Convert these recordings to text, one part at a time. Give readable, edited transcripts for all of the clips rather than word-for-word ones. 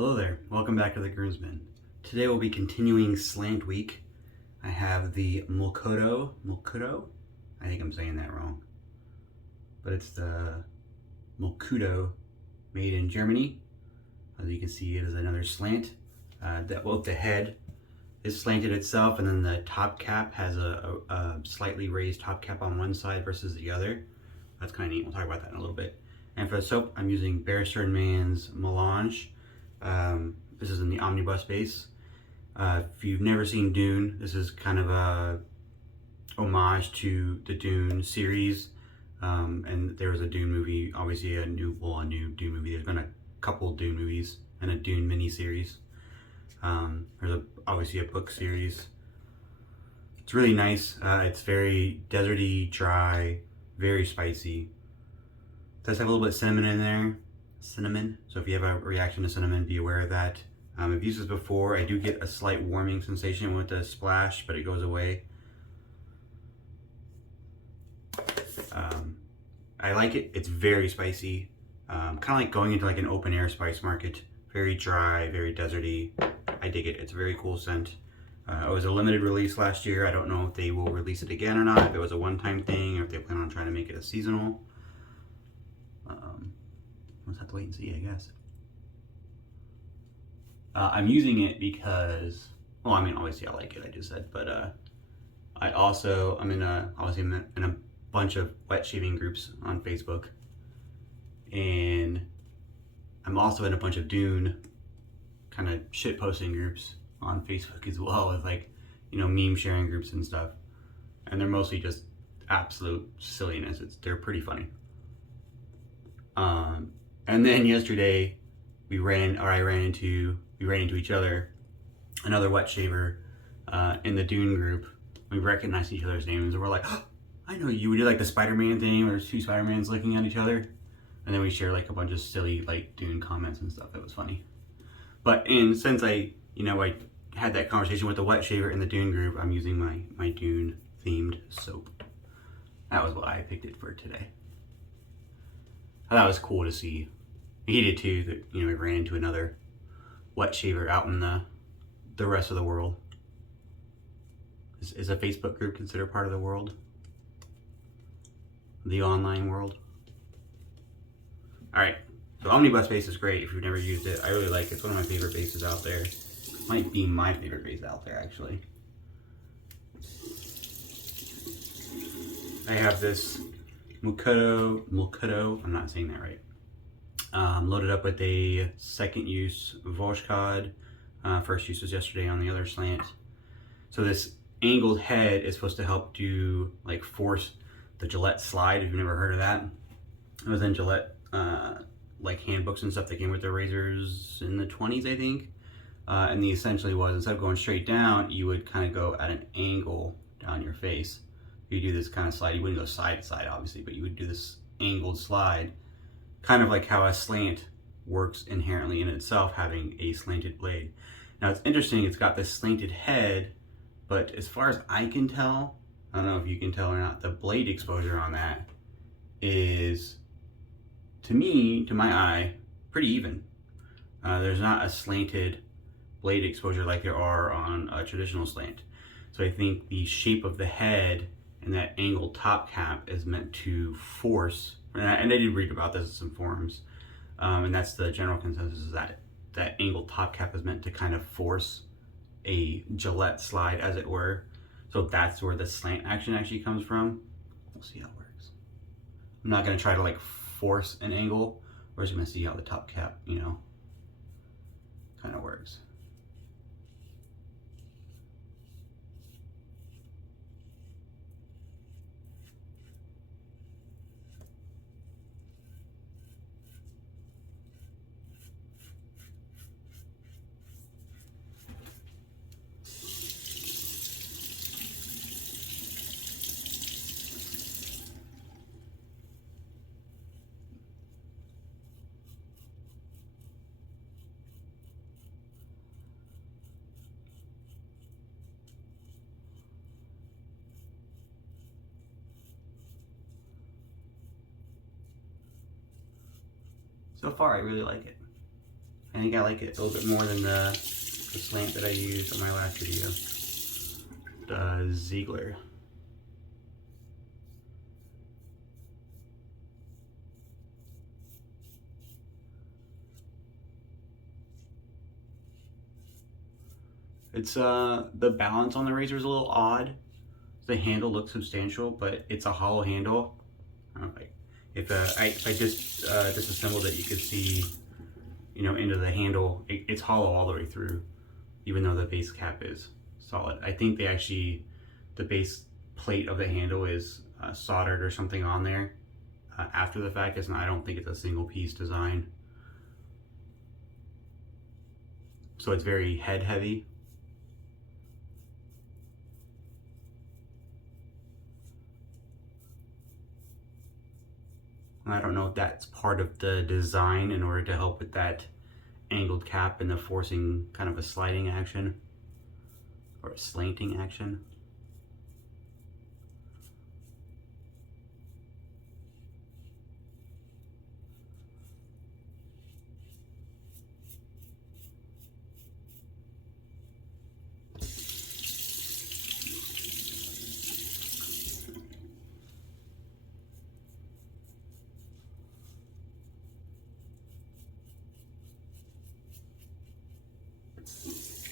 Hello there, welcome back to the Groomsmen. Today we'll be continuing Slant Week. I have the Mulcuto, I think I'm saying that wrong, but it's the Mulcuto made in Germany. As you can see, it is another slant. The head is slanted itself, and then the top cap has a slightly raised top cap on one side versus the other. That's kind of neat, we'll talk about that in a little bit. And for the soap, I'm using Barrister and Mann's Melange. This is in the omnibus base. If you've never seen Dune, this is kind of a homage to the Dune series. And there was a Dune movie, obviously a new Dune movie. There's been a couple Dune movies and a Dune miniseries. There's obviously a book series. It's really nice. It's very deserty, dry, very spicy. It does have a little bit of cinnamon in there. So if you have a reaction to cinnamon, be aware of that. I've used this before. I do get a slight warming sensation with the splash, but it goes away. I like it. It's very spicy. Kind of like going into like an open air spice market. Very dry, very deserty. I dig it. It's a very cool scent. It was a limited release last year. I don't know if they will release it again or not, if it was a one-time thing, or if they plan on trying to make it a seasonal. We'll just have to wait and see, I guess. I'm using it because, well, I mean, obviously I like it, I just said, but I'm in a bunch of wet shaving groups on Facebook, and I'm also in a bunch of Dune kind of shit posting groups on Facebook as well, with like, meme sharing groups and stuff, and they're mostly just absolute silliness. They're pretty funny. And then yesterday we ran into each other, another wet shaver in the Dune group. We recognized each other's names and we're like, oh, I know you. We did like the Spider-Man thing where there's two Spider-Mans looking at each other. And then we shared like a bunch of silly like Dune comments and stuff. It was funny. But since I had that conversation with the wet shaver in the Dune group, I'm using my Dune themed soap. That was why I picked it for today. I thought it was cool to see. He did too, that we ran into another wet shaver out in the rest of the world. Is a Facebook group considered part of the world? The online world? Alright, so Omnibus base is great if you've never used it. I really like it. It's one of my favorite bases out there. Might be my favorite base out there, actually. I have this Mulcuto, I'm not saying that right. Loaded up with a second use Voskhod. First use was yesterday on the other slant. So this angled head is supposed to help do like force the Gillette slide, if you've never heard of that. It was in Gillette like handbooks and stuff that came with their razors in the 20s, I think. And the essentially was, instead of going straight down, you would kind of go at an angle down your face. You do this kind of slide. You wouldn't go side to side, obviously, but you would do this angled slide, kind of like how a slant works inherently in itself, having a slanted blade. Now it's interesting, it's got this slanted head, but as far as I can tell, I don't know if you can tell or not, the blade exposure on that is, to my eye, pretty even. There's not a slanted blade exposure like there are on a traditional slant. So I think the shape of the head and that angled top cap is meant to force, and I did read about this in some forums, and that's the general consensus, is that angled top cap is meant to kind of force a Gillette slide, as it were. So that's where the slant action actually comes from. We'll see how it works. I'm not going to try to like force an angle. We're just going to see how the top cap, kind of works. So far, I really like it. I think I like it a little bit more than the slant that I used on my last video, the Ziegler. It's the balance on the razor is a little odd. The handle looks substantial, but it's a hollow handle. I don't know, like if I just disassembled it, you could see, you know, into the handle. It's hollow all the way through, even though the base cap is solid. I think they actually, the base plate of the handle is soldered or something on there after the fact. I don't think it's a single piece design. So it's very head heavy. I don't know if that's part of the design in order to help with that angled cap and the forcing kind of a sliding action or a slanting action.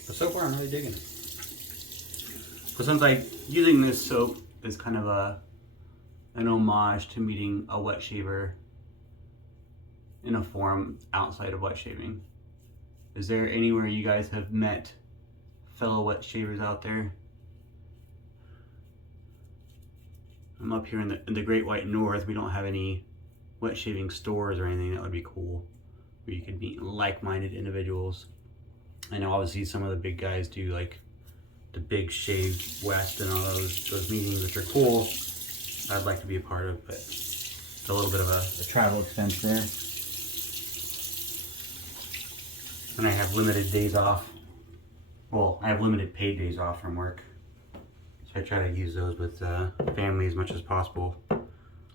But so far I'm really digging it. But since using this soap is kind of an homage to meeting a wet shaver in a forum outside of wet shaving. Is there anywhere you guys have met fellow wet shavers out there? I'm up here in the Great White North. We don't have any wet shaving stores or anything. That would be cool, where you could meet like-minded individuals. I know obviously some of the big guys do like the Big Shave West and all those meetings, which are cool. I'd like to be a part of, but it's a little bit of a travel expense there. And I have limited days off. Well, I have limited paid days off from work. So I try to use those with family as much as possible.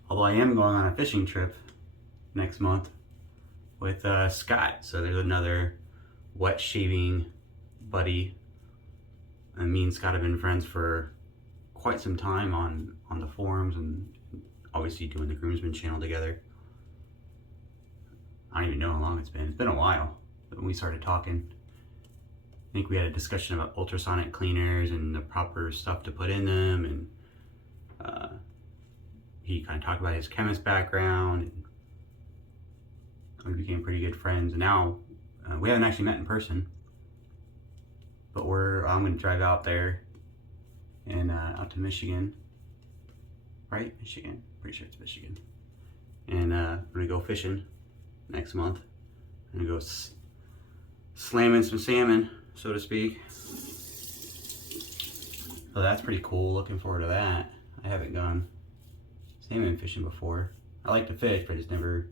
Although I am going on a fishing trip next month with Scott. So there's another wet shaving buddy. And me and Scott have been friends for quite some time on the forums and obviously doing the Groomsman channel together. I don't even know how long it's been. It's been a while when we started talking. I think we had a discussion about ultrasonic cleaners and the proper stuff to put in them, and he kind of talked about his chemist background, and we became pretty good friends. And now we haven't actually met in person, but I'm going to drive out there and out to Michigan, right? Michigan, pretty sure it's Michigan. And I'm going to go fishing next month. I'm going to go slamming some salmon, so to speak. So that's pretty cool. Looking forward to that. I haven't gone salmon fishing before. I like to fish, but just never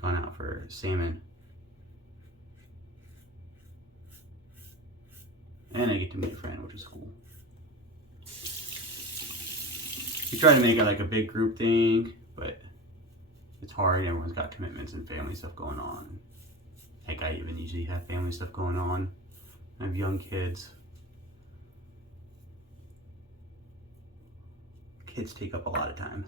gone out for salmon. And I get to meet a friend, which is cool. We try to make it like a big group thing, but it's hard. Everyone's got commitments and family stuff going on. Heck, I even usually have family stuff going on. I have young kids. Kids take up a lot of time.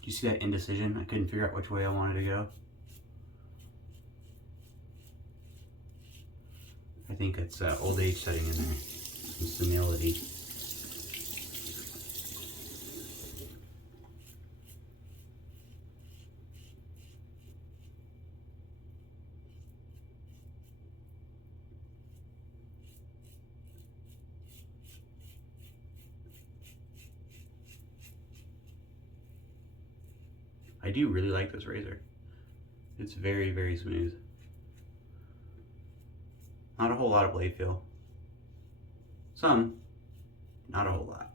Do you see that indecision? I couldn't figure out which way I wanted to go. I think it's old age setting in there. Some senility. I do really like this razor. It's very, very smooth. Not a whole lot of blade feel. Some, not a whole lot.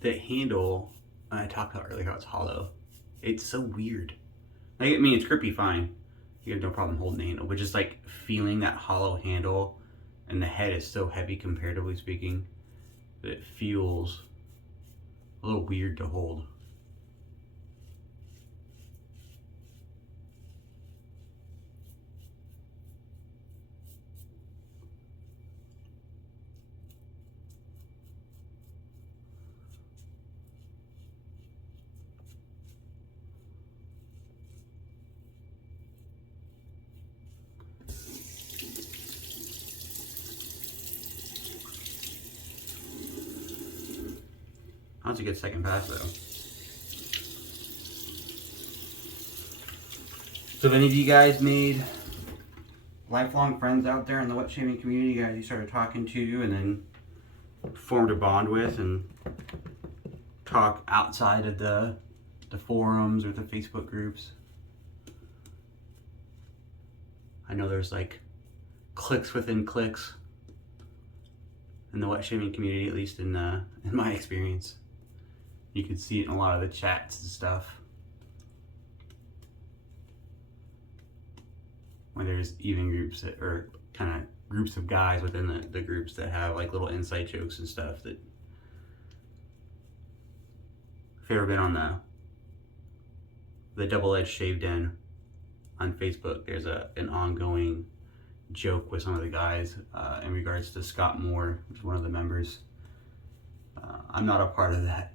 The handle I talked about earlier how it's hollow. It's so weird. Like, I mean, it's grippy fine. You have no problem holding the handle, but just like feeling that hollow handle, and the head is so heavy comparatively speaking that it feels a little weird to hold. That's a good second pass though. So if any of you guys made lifelong friends out there in the wet shaving community, guys you started talking to and then formed a bond with and talk outside of the forums or the Facebook groups. I know there's like cliques within cliques in the wet shaving community, at least in my experience. You can see it in a lot of the chats and stuff. Where there's even groups that are kind of groups of guys within the groups that have like little inside jokes and stuff. That if you've ever been on the double-edged shave den on Facebook, there's an ongoing joke with some of the guys in regards to Scott Moore, who's one of the members. I'm not a part of that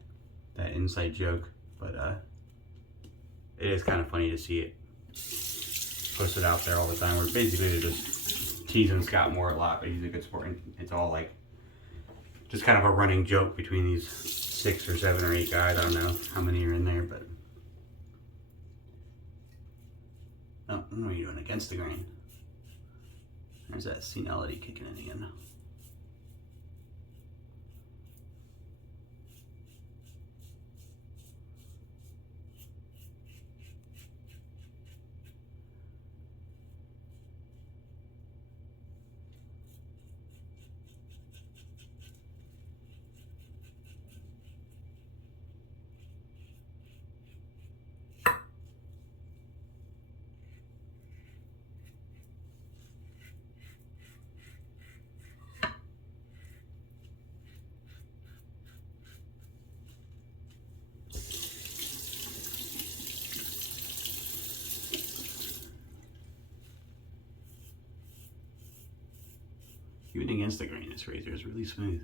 inside joke, but it is kind of funny to see it posted out there all the time. Where basically they're just teasing Scott Moore a lot, but he's a good sport, and it's all like just kind of a running joke between these 6 or 7 or 8 guys. I don't know how many are in there, but oh, what are you doing against the grain? There's that senility kicking in again. Even against the grain, this razor is really smooth.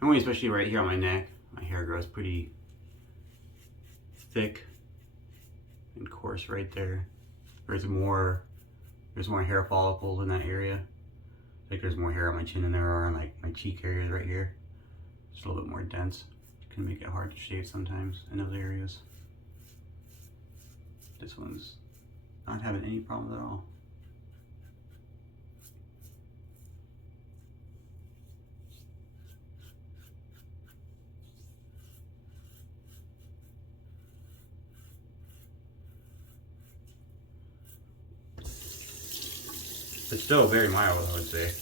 Normally, especially right here on my neck, my hair grows pretty thick and coarse right there. There's more hair follicles in that area. Like there's more hair on my chin than there are on like my cheek areas right here. Just a little bit more dense. Can make it hard to shave sometimes in those areas. This one's not having any problems at all. It's still very mild, I would say.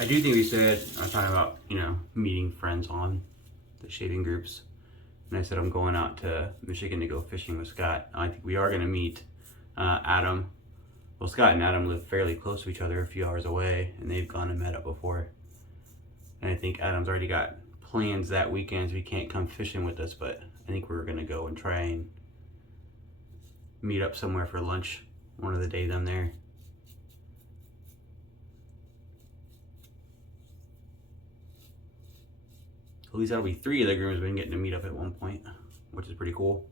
I do think we said, I was talking about, meeting friends on the shaving groups. And I said I'm going out to Michigan to go fishing with Scott. I think we are going to meet Adam. Well, Scott and Adam live fairly close to each other, a few hours away, and they've gone and met up before. And I think Adam's already got plans that weekend, so he can't come fishing with us, but I think we're going to go and try and meet up somewhere for lunch one of the days I'm there. At least that'll be 3 of the groomsmen getting to meet up at one point, which is pretty cool.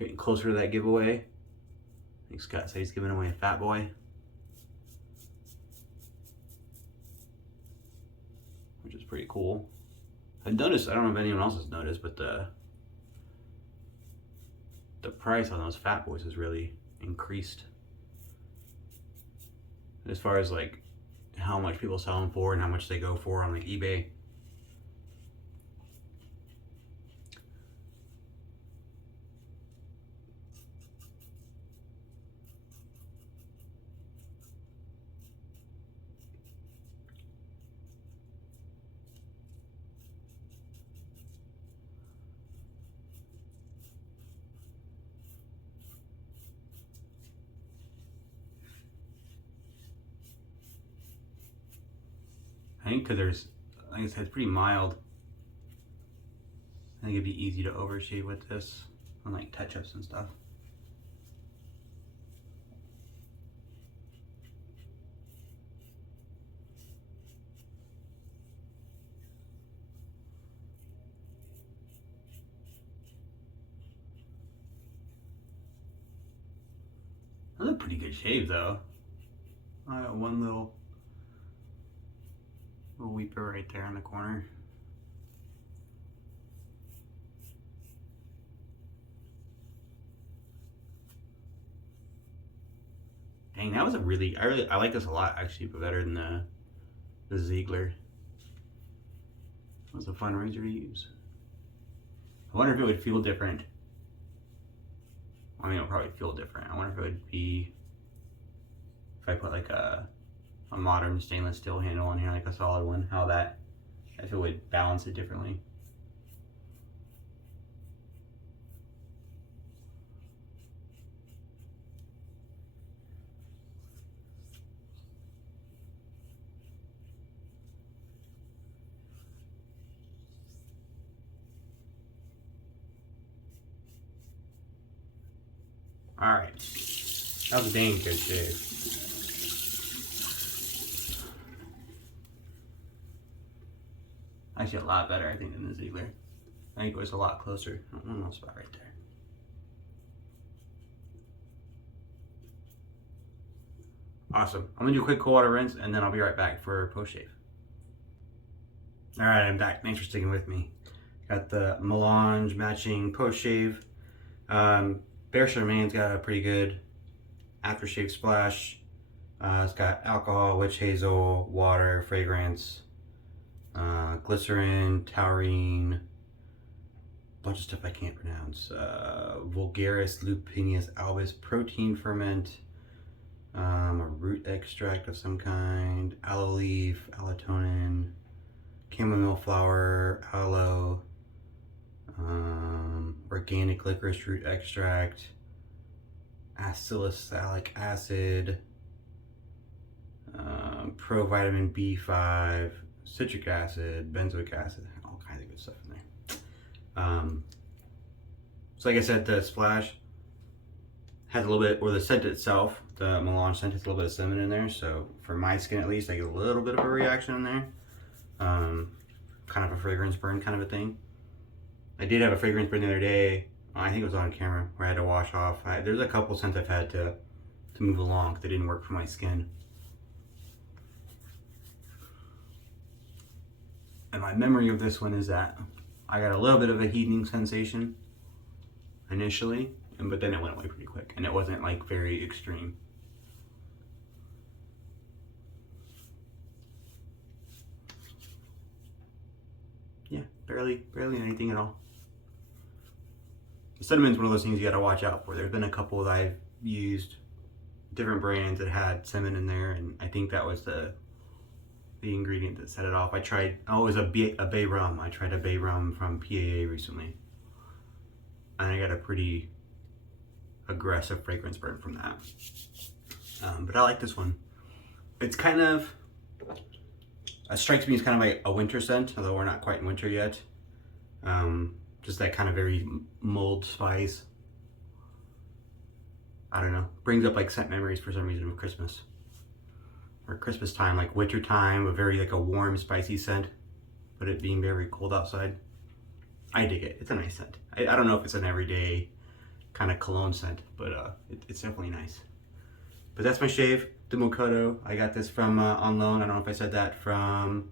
Getting closer to that giveaway. I think Scott said he's giving away a Fat Boy, which is pretty cool. I noticed, I don't know if anyone else has noticed, but the price on those Fat Boys has really increased. As far as like how much people sell them for and how much they go for on like eBay. I think because there's, like I said, it's pretty mild. I think it'd be easy to overshave with this on like touch-ups and stuff. That's a pretty good shave though. I got one little weeper right there in the corner. Dang, that was a really, I like this a lot actually, but better than the Ziegler. It was a fun razor to use. I wonder if it would feel different. I mean, it'll probably feel different. I wonder if it would be, if I put like a modern stainless steel handle on here, like a solid one, how that, if it would balance it differently. All right, that was a dang good shave. Actually, a lot better, I think, than the Ziegler. I think it was a lot closer. One spot right there. Awesome. I'm gonna do a quick cold water rinse, and then I'll be right back for post shave. All right, I'm back. Thanks for sticking with me. Got the Melange matching post shave. Barrister Mann's got a pretty good aftershave splash. It's got alcohol, witch hazel, water, fragrance, glycerin, taurine, bunch of stuff I can't pronounce. Vulgaris lupinus albus protein ferment, a root extract of some kind, aloe leaf, allotonin, chamomile flower, aloe, organic licorice root extract, acetylsalicylic acid, provitamin B5, citric acid, benzoic acid, all kinds of good stuff in there. So like I said, the splash has a little bit, or the scent itself, the Melange scent has a little bit of cinnamon in there. So for my skin at least, I get a little bit of a reaction in there. Kind of a fragrance burn kind of a thing. I did have a fragrance burn the other day. I think it was on camera where I had to wash off. There's a couple scents I've had to move along because they didn't work for my skin. And my memory of this one is that I got a little bit of a heating sensation initially, but then it went away pretty quick, and it wasn't like very extreme. Yeah, barely anything at all. The cinnamon's one of those things you gotta watch out for. There's been a couple that I've used, different brands that had cinnamon in there, and I think that was the ingredient that set it off. I tried, it was a bay rum. I tried a bay rum from PAA recently, and I got a pretty aggressive fragrance burn from that. But I like this one. It's kind of, it strikes me as kind of like a winter scent, although we're not quite in winter yet. Just that kind of very mulled spice. I don't know, brings up like scent memories for some reason of Christmas. Or Christmas time, like winter time, a very like a warm, spicy scent, but it being very cold outside. I dig it. It's a nice scent. I don't know if it's an everyday kind of cologne scent, but it's definitely nice. But that's my shave, the Mulcuto. I got this from on loan. I don't know if I said that, from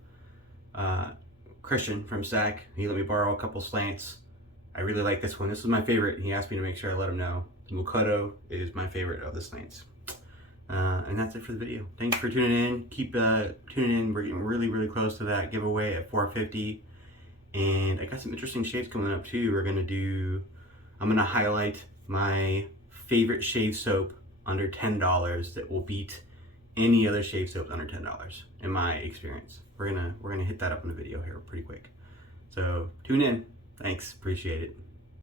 Christian from SAC. He let me borrow a couple slants. I really like this one. This is my favorite. He asked me to make sure I let him know. The Mulcuto is my favorite of the slants. And that's it for the video. Thanks for tuning in. Keep tuning in. We're getting really, really close to that giveaway at 450. And I got some interesting shaves coming up too. I'm gonna highlight my favorite shave soap under $10 that will beat any other shave soap under $10 in my experience. We're gonna hit that up in the video here pretty quick. So tune in. Thanks, appreciate it.